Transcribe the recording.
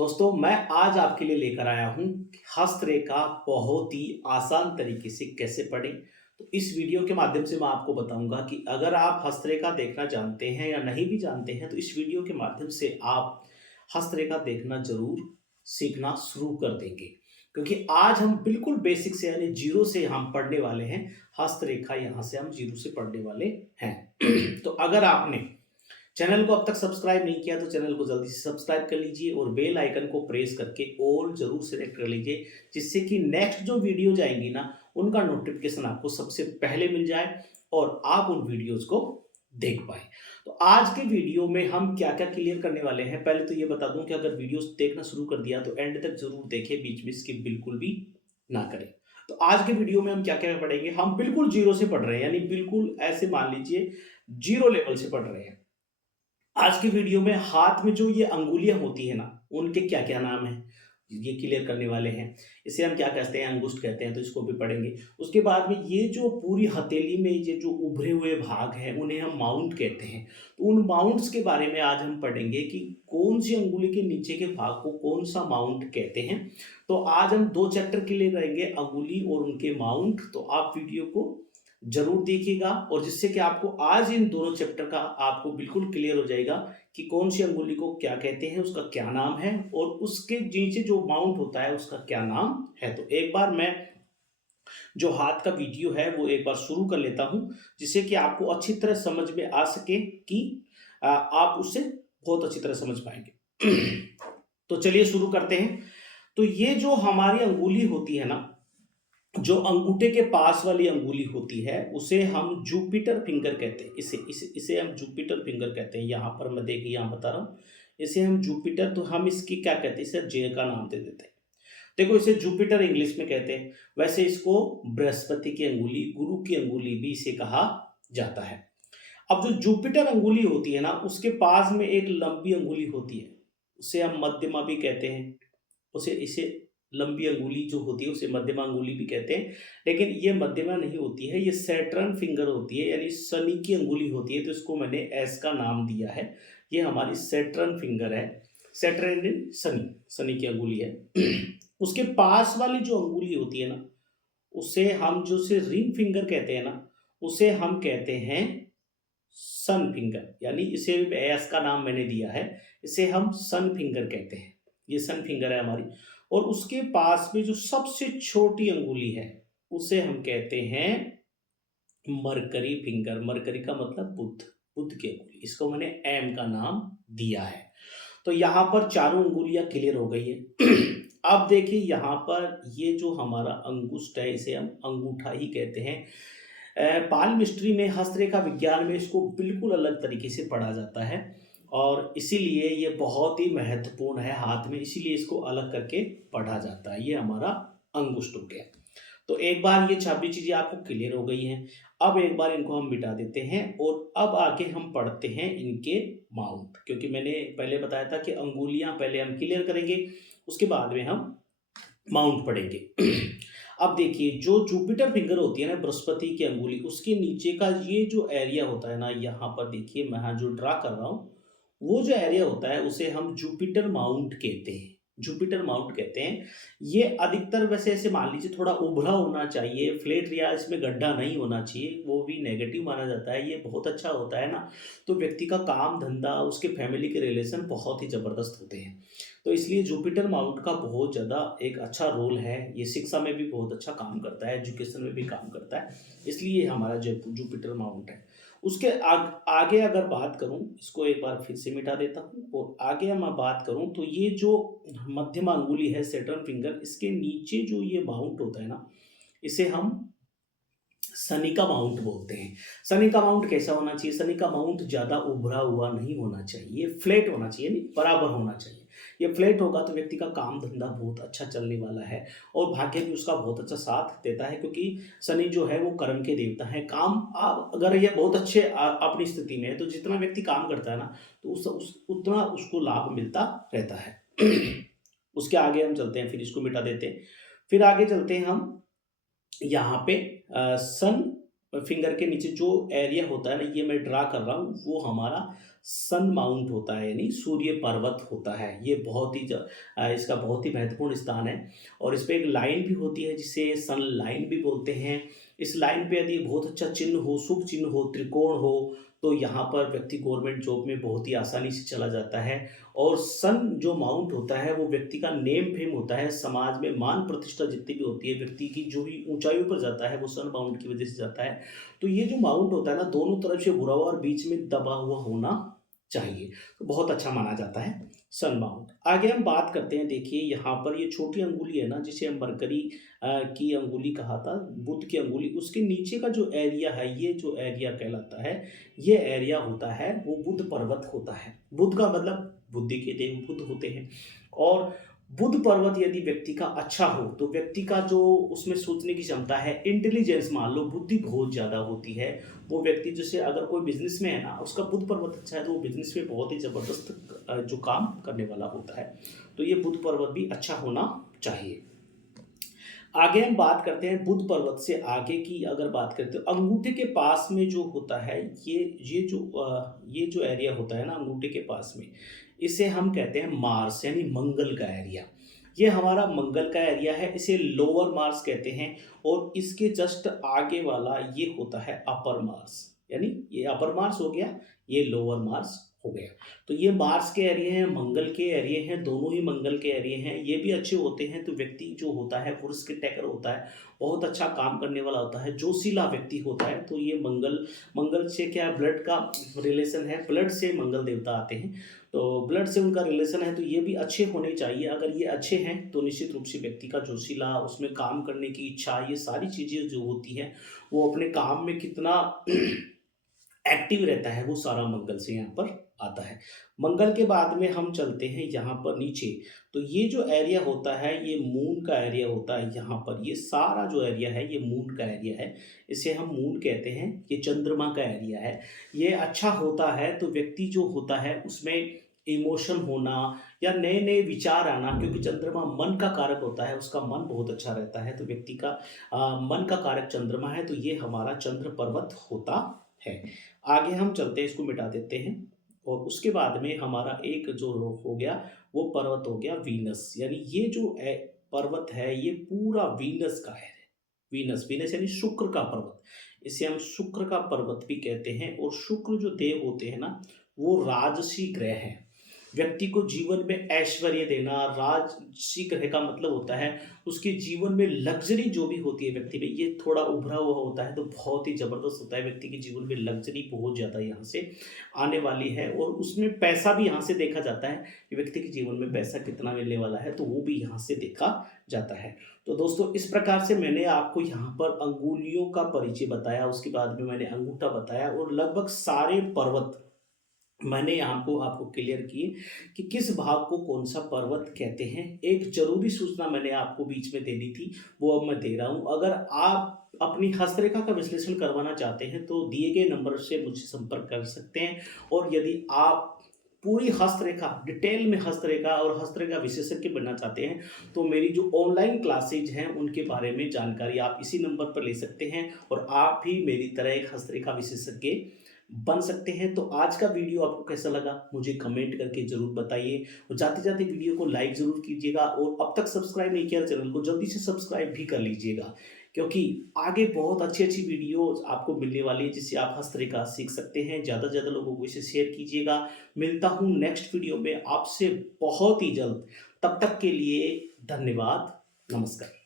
दोस्तों मैं आज आपके लिए लेकर आया हूँ हस्तरेखा बहुत ही आसान तरीके से कैसे पढ़ें। तो इस वीडियो के माध्यम से मैं आपको बताऊंगा कि अगर आप हस्तरेखा देखना जानते हैं या नहीं भी जानते हैं तो इस वीडियो के माध्यम से आप हस्तरेखा देखना जरूर सीखना शुरू कर देंगे। क्योंकि आज हम बिल्कुल बेसिक से यानी जीरो से हम पढ़ने वाले हैं। हस्तरेखा यहाँ से हम जीरो से पढ़ने वाले हैं। तो अगर आपने चैनल को अब तक सब्सक्राइब नहीं किया तो चैनल को जल्दी से सब्सक्राइब कर लीजिए और बेल आइकन को प्रेस करके ऑल जरूर सेलेक्ट कर लीजिए, जिससे कि नेक्स्ट जो वीडियो जाएंगी ना उनका नोटिफिकेशन आपको सबसे पहले मिल जाए और आप उन वीडियोस को देख पाए। तो आज के वीडियो में हम क्या क्या क्लियर करने वाले हैं, पहले तो ये बता दूं कि अगर वीडियोस देखना शुरू कर दिया तो एंड तक जरूर देखें, बीच में स्किप बिल्कुल भी ना करें। तो आज के वीडियो में हम क्या क्या पढ़ेंगे, हम बिल्कुल जीरो से पढ़ रहे हैं, यानी बिल्कुल ऐसे मान लीजिए जीरो लेवल से पढ़ रहे हैं। आज की वीडियो में हाथ में जो ये अंगुलियां होती है ना, उनके क्या क्या नाम है ये क्लियर करने वाले हैं। इसे हम क्या कहते हैं, अंगुष्ठ कहते हैं, तो इसको भी पढ़ेंगे। उसके बाद में ये जो पूरी हथेली में ये जो उभरे हुए भाग हैं उन्हें हम माउंट कहते हैं। तो उन माउंट्स के बारे में आज हम पढ़ेंगे कि कौन सी अंगुली के नीचे के भाग को कौन सा माउंट कहते हैं। तो आज हम दो चैप्टर क्लियर करेंगे, अंगुली और उनके माउंट। तो आप वीडियो को जरूर देखिएगा और जिससे कि आपको आज इन दोनों चैप्टर का आपको बिल्कुल क्लियर हो जाएगा कि कौन सी अंगुली को क्या कहते हैं, उसका क्या नाम है और उसके नीचे जो माउंट होता है उसका क्या नाम है। तो एक बार मैं जो हाथ का वीडियो है वो एक बार शुरू कर लेता हूं, जिससे कि आपको अच्छी तरह समझ में आ सके कि आप उससे बहुत अच्छी तरह समझ पाएंगे। तो चलिए शुरू करते हैं। तो ये जो हमारी अंगुली होती है ना, जो अंगूठे के पास वाली अंगुली होती है उसे हम जुपिटर फिंगर कहते हैं। इसे हम जुपिटर फिंगर कहते हैं। यहाँ पर मैं देखिए यहाँ बता रहा हूँ, इसे हम जुपिटर, तो हम इसकी क्या कहते हैं, इसे जे का नाम दे देते हैं। देखो इसे जुपिटर इंग्लिश में कहते हैं, वैसे इसको बृहस्पति की अंगुली, गुरु की अंगुली भी इसे कहा जाता है। अब जो जुपिटर अंगुली होती है ना, उसके पास में एक लंबी अंगुली होती है, उसे हम मध्यमा भी कहते हैं। उसे इसे लंबी अंगुली जो होती है उसे मध्यमा अंगुली भी कहते हैं। लेकिन ये मध्यमा नहीं होती है, ये सैटर्न फिंगर होती है, यानी शनि की अंगुली होती है, तो इसको मैंने एस का नाम दिया है। ये हमारी सैटर्न फिंगर है। सैटर्न शनि, शनि की अंगुली है। उसके पास वाली जो अंगुली होती है ना, उसे हम जो से रिंग फिंगर कहते हैं ना, उसे हम कहते हैं सन फिंगर, यानी इसे एस का नाम मैंने दिया है, इसे हम सन फिंगर कहते हैं। ये सन फिंगर है हमारी। और उसके पास में जो सबसे छोटी अंगुली है उसे हम कहते हैं मरकरी फिंगर। मरकरी का मतलब बुध, बुध की अंगुली, इसको मैंने एम का नाम दिया है। तो यहाँ पर चारों अंगुलियां क्लियर हो गई है। अब देखिए यहाँ पर ये जो हमारा अंगुष्ठ है इसे हम अंगूठा ही कहते हैं। पाल मिस्ट्री में, हस्तरेखा विज्ञान में इसको बिल्कुल अलग तरीके से पढ़ा जाता है और इसीलिए ये बहुत ही महत्वपूर्ण है हाथ में, इसीलिए इसको अलग करके पढ़ा जाता है। ये हमारा अंगुष्ठ हो गया। तो एक बार ये 26 चीजें आपको क्लियर हो गई हैं। अब एक बार इनको हम मिटा देते हैं और अब आगे हम पढ़ते हैं इनके माउंट, क्योंकि मैंने पहले बताया था कि अंगुलियां पहले हम क्लियर करेंगे, उसके बाद में हम माउंट पढ़ेंगे। अब देखिए जो जुपिटर फिंगर होती है ना, बृहस्पति की अंगुली, उसके नीचे का ये जो एरिया होता है ना, यहाँ पर देखिए मैं यहाँ जो ड्रा कर रहा हूँ, वो जो एरिया होता है उसे हम जुपिटर माउंट कहते हैं। जुपिटर माउंट कहते हैं। ये अधिकतर वैसे ऐसे मान लीजिए थोड़ा उभरा होना चाहिए, फ्लैट या इसमें गड्ढा नहीं होना चाहिए, वो भी नेगेटिव माना जाता है। ये बहुत अच्छा होता है ना, तो व्यक्ति का काम धंधा, उसके फैमिली के रिलेशन बहुत ही जबरदस्त होते हैं। तो इसलिए जुपिटर माउंट का बहुत ज़्यादा एक अच्छा रोल है। ये शिक्षा में भी बहुत अच्छा काम करता है, एजुकेशन में भी काम करता है, इसलिए हमारा जो जुपिटर माउंट है। उसके आगे अगर बात करूं, इसको एक बार फिर से मिटा देता हूं और आगे मैं बात करूं तो ये जो मध्यमा अंगुली है सेटर्न फिंगर, इसके नीचे जो ये माउंट होता है ना, इसे हम शनि का माउंट बोलते हैं। शनि का माउंट कैसा होना चाहिए, शनि का माउंट ज्यादा उभरा हुआ नहीं होना चाहिए, फ्लैट होना चाहिए, नहीं बराबर होना चाहिए। ये फ्लैट होगा तो व्यक्ति का काम धंधा बहुत अच्छा चलने वाला है और भाग्य भी उसका बहुत अच्छा साथ देता है, क्योंकि शनि जो है वो कर्म के देवता है। काम अगर ये बहुत अच्छे अपनी स्थिति में है तो जितना व्यक्ति काम करता है ना, तो उतना उसको लाभ मिलता रहता है। उसके आगे हम चलते हैं, फिर इसको मिटा देते हैं। फिर आगे चलते हैं हम यहाँ पे सन फिंगर के नीचे जो एरिया होता है ना, ये मैं ड्रा कर रहा हूँ, वो हमारा सन माउंट होता है, यानी सूर्य पर्वत होता है। ये बहुत ही इसका बहुत ही महत्वपूर्ण स्थान है और इस पे एक लाइन भी होती है जिसे सन लाइन भी बोलते हैं। इस लाइन पे यदि बहुत अच्छा चिन्ह हो, शुभ चिन्ह हो, त्रिकोण हो, तो यहाँ पर व्यक्ति गवर्नमेंट जॉब में बहुत ही आसानी से चला जाता है। और सन जो माउंट होता है वो व्यक्ति का नेम फेम होता है, समाज में मान प्रतिष्ठा जितनी भी होती है, व्यक्ति की जो भी ऊंचाइयों पर जाता है वो सन माउंट की वजह से जाता है। तो ये जो माउंट होता है ना, दोनों तरफ से भुरा हुआ और बीच में दबा हुआ होना चाहिए, तो बहुत अच्छा माना जाता है सन माउंट। आगे हम बात करते हैं, देखिए यहाँ पर ये छोटी अंगुली है ना, जिसे हम मरकरी की अंगुली कहा था, बुध की अंगुली, उसके नीचे का जो एरिया है, ये जो एरिया कहलाता है, ये एरिया होता है वो बुध पर्वत होता है। बुध का मतलब बुद्धि के देव बुध होते हैं। और बुध पर्वत यदि व्यक्ति का अच्छा हो तो व्यक्ति का जो उसमें सोचने की क्षमता है, इंटेलिजेंस मान लो, बुद्धि बहुत ज़्यादा होती है। वो व्यक्ति जैसे अगर कोई बिजनेस में है ना, उसका बुध पर्वत अच्छा है तो वो बिजनेस में बहुत ही ज़बरदस्त जो काम करने वाला होता है। तो ये बुध पर्वत भी अच्छा होना चाहिए। आगे हम बात करते हैं बुध पर्वत से आगे की, अगर बात करते हो अंगूठे के पास में जो होता है, ये जो एरिया होता है ना अंगूठे के पास में, इसे हम कहते हैं मार्स, यानी मंगल का एरिया। ये हमारा मंगल का एरिया है, इसे लोअर मार्स कहते हैं। और इसके जस्ट आगे वाला ये होता है अपर मार्स, यानी ये अपर मार्स हो गया, ये लोअर मार्स हो गया। तो ये मार्स के एरिया हैं, मंगल के एरिया हैं, दोनों ही मंगल के एरिया हैं। ये भी अच्छे होते हैं तो व्यक्ति जो होता है पुरुष के टैकर होता है, बहुत अच्छा काम करने वाला होता है, जोशीला व्यक्ति होता है। तो ये मंगल, मंगल से क्या ब्लड का रिलेशन है, ब्लड से मंगल देवता आते हैं, तो ब्लड से उनका रिलेशन है, तो ये भी अच्छे होने चाहिए। अगर ये अच्छे हैं तो निश्चित रूप से व्यक्ति का जोशीला, उसमें काम करने की इच्छा, ये सारी चीज़ें जो होती हैं, वो अपने काम में कितना एक्टिव रहता है, वो सारा मंगल से यहाँ पर आता है। मंगल के बाद में हम चलते हैं यहाँ पर नीचे, तो ये जो एरिया होता है ये मून का एरिया होता है। यहाँ पर ये सारा जो एरिया है ये मून का एरिया है, इसे हम मून कहते हैं। ये चंद्रमा का एरिया है। ये अच्छा होता है तो व्यक्ति जो होता है उसमें इमोशन होना या नए नए विचार आना, क्योंकि चंद्रमा मन का कारक होता है, उसका मन बहुत अच्छा रहता है, तो व्यक्ति का मन का कारक चंद्रमा है, तो ये हमारा चंद्र पर्वत होता है। आगे हम चलते हैं, इसको मिटा देते हैं। और उसके बाद में हमारा एक जो हो गया वो पर्वत हो गया वीनस, यानी ये जो पर्वत है ये पूरा वीनस का है। वीनस, वीनस यानी शुक्र का पर्वत, इसे हम शुक्र का पर्वत भी कहते हैं। और शुक्र जो देव होते हैं ना, वो राजसी ग्रह हैं। व्यक्ति को जीवन में ऐश्वर्य देना, राजसी ग्रह का मतलब होता है उसके जीवन में लग्जरी जो भी होती है व्यक्ति में, ये थोड़ा उभरा हुआ होता है तो बहुत ही जबरदस्त होता है। व्यक्ति के जीवन में लग्जरी बहुत ज़्यादा यहाँ से आने वाली है, और उसमें पैसा भी यहाँ से देखा जाता है कि व्यक्ति के जीवन में पैसा कितना मिलने वाला है, तो वो भी यहाँ से देखा जाता है। तो दोस्तों इस प्रकार से मैंने आपको यहाँ पर अंगुलियों का परिचय बताया, उसके बाद में मैंने अंगूठा बताया, और लगभग सारे पर्वत मैंने यहाँ को आपको क्लियर किए कि किस भाग को कौन सा पर्वत कहते हैं। एक जरूरी सूचना मैंने आपको बीच में देनी थी, वो अब मैं दे रहा हूँ। अगर आप अपनी हस्तरेखा का विश्लेषण करवाना चाहते हैं तो दिए गए नंबर से मुझसे संपर्क कर सकते हैं। और यदि आप पूरी हस्तरेखा, डिटेल में हस्तरेखा और हस्तरेखा विशेषज्ञ बनना चाहते हैं तो मेरी जो ऑनलाइन क्लासेज हैं उनके बारे में जानकारी आप इसी नंबर पर ले सकते हैं, और आप भी मेरी तरह एक हस्तरेखा विशेषज्ञ बन सकते हैं। तो आज का वीडियो आपको कैसा लगा मुझे कमेंट करके जरूर बताइए, और जाते जाते वीडियो को लाइक जरूर कीजिएगा, और अब तक सब्सक्राइब नहीं किया चैनल को जल्दी से सब्सक्राइब भी कर लीजिएगा, क्योंकि आगे बहुत अच्छी अच्छी वीडियो आपको मिलने वाली है जिससे आप हस्तरेखा सीख सकते हैं। ज़्यादा से ज़्यादा लोगों को इसे शेयर कीजिएगा। मिलता हूँ नेक्स्ट वीडियो में आपसे बहुत ही जल्द, तब तक के लिए धन्यवाद, नमस्कार।